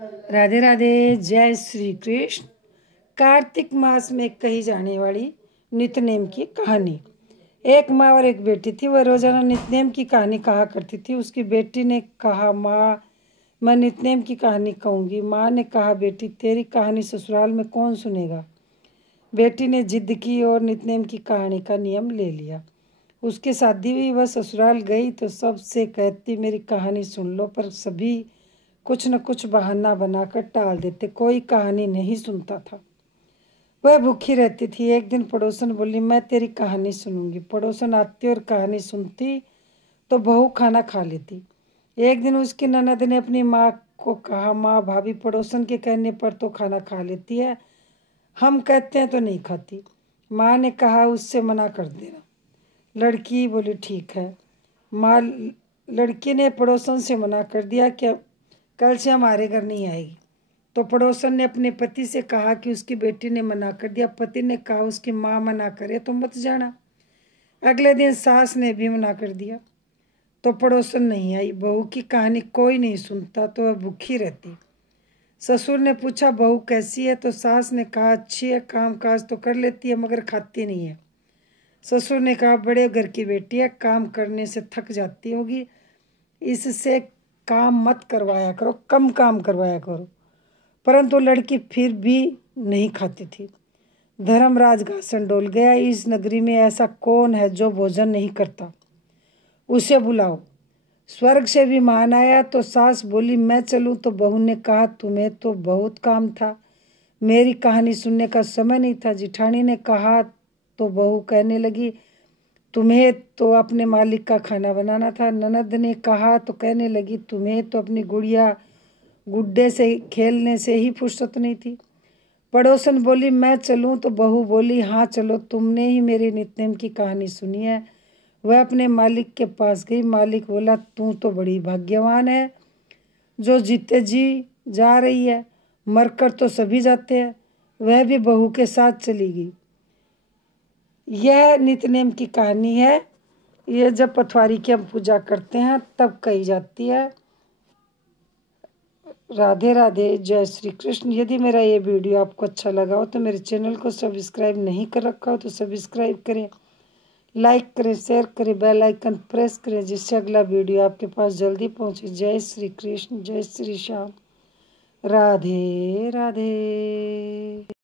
राधे राधे, जय श्री कृष्ण। कार्तिक मास में कही जाने वाली नित्यनेम की कहानी। एक माँ और एक बेटी थी। वह रोजाना नित्यनेम की कहानी कहा करती थी। उसकी बेटी ने कहा, माँ मैं नित्यनेम की कहानी कहूँगी। माँ ने कहा, बेटी तेरी कहानी ससुराल में कौन सुनेगा। बेटी ने जिद की और नित्यनेम की कहानी का नियम ले लिया। उसकी शादी हुई, वह ससुराल गई तो सबसे कहती मेरी कहानी सुन लो, पर सभी कुछ न कुछ बहाना बनाकर टाल देते। कोई कहानी नहीं सुनता था। वह भूखी रहती थी। एक दिन पड़ोसन बोली, मैं तेरी कहानी सुनूंगी। पड़ोसन आती और कहानी सुनती तो बहू खाना खा लेती। एक दिन उसकी ननद ने अपनी माँ को कहा, माँ भाभी पड़ोसन के कहने पर तो खाना खा लेती है, हम कहते हैं तो नहीं खाती। माँ ने कहा, उससे मना कर देना। लड़की बोली, ठीक है। माँ लड़की ने पड़ोसन से मना कर दिया कि कल से हमारे घर नहीं आएगी। तो पड़ोसन ने अपने पति से कहा कि उसकी बेटी ने मना कर दिया। पति ने कहा, उसकी माँ मना करे तो मत जाना। अगले दिन सास ने भी मना कर दिया तो पड़ोसन नहीं आई। बहू की कहानी कोई नहीं सुनता तो वह भूखी रहती। ससुर ने पूछा, बहू कैसी है। तो सास ने कहा, अच्छी है, काम काज तो कर लेती है मगर खाती नहीं है। ससुर ने कहा, बड़े घर की बेटी है, काम करने से थक जाती होगी, इससे काम मत करवाया करो, कम काम करवाया करो। परंतु लड़की फिर भी नहीं खाती थी। धर्मराज घासन डोल गया। इस नगरी में ऐसा कौन है जो भोजन नहीं करता, उसे बुलाओ। स्वर्ग से विमान आया तो सास बोली, मैं चलूं। तो बहू ने कहा, तुम्हें तो बहुत काम था, मेरी कहानी सुनने का समय नहीं था। जिठानी ने कहा तो बहू कहने लगी, तुम्हें तो अपने मालिक का खाना बनाना था। ननद ने कहा तो कहने लगी, तुम्हें तो अपनी गुड़िया गुड्डे से खेलने से ही फुर्सत नहीं थी। पड़ोसन बोली, मैं चलूं। तो बहू बोली, हाँ चलो, तुमने ही मेरी नित्यनेम की कहानी सुनी है। वह अपने मालिक के पास गई। मालिक बोला, तू तो बड़ी भाग्यवान है जो जीते जी जा रही है, मरकर तो सभी जाते हैं। वह भी बहू के साथ चली गई। यह नित्यनेम की कहानी है। यह जब पथवारी की हम पूजा करते हैं तब कही जाती है। राधे राधे, जय श्री कृष्ण। यदि मेरा ये वीडियो आपको अच्छा लगा हो तो मेरे चैनल को सब्सक्राइब नहीं कर रखा हो तो सब्सक्राइब करें, लाइक करें, शेयर करें, बेल आइकन प्रेस करें, जिससे अगला वीडियो आपके पास जल्दी पहुंचे। जय श्री कृष्ण, जय श्री श्याम, राधे राधे।